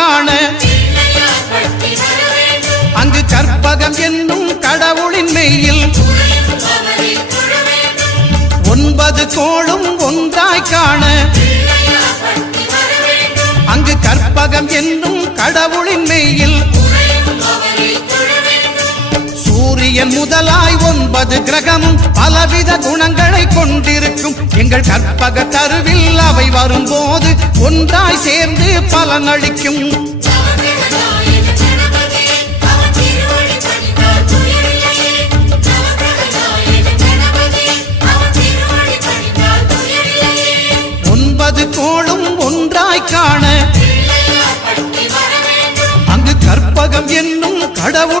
காண அங்கு கற்பகம் என்னும் கடவுளின் மெய்யில் 9 கோளும் ஒன்றாய் காண அங்கு கற்பகம் என்னும் கடவுளின் மெய்யில் சூரியன் முதலாய் 9 கிரகமும் பலவித குணங்களை கொண்டிருக்கும் எங்கள் கற்பக தருவில் அவை வரும்போது ஒன்றாய் சேர்ந்து பலனளிக்கும் கோளும் ஒன்றாய் காண அங்கு கற்பகம் என்னும் கடவுள்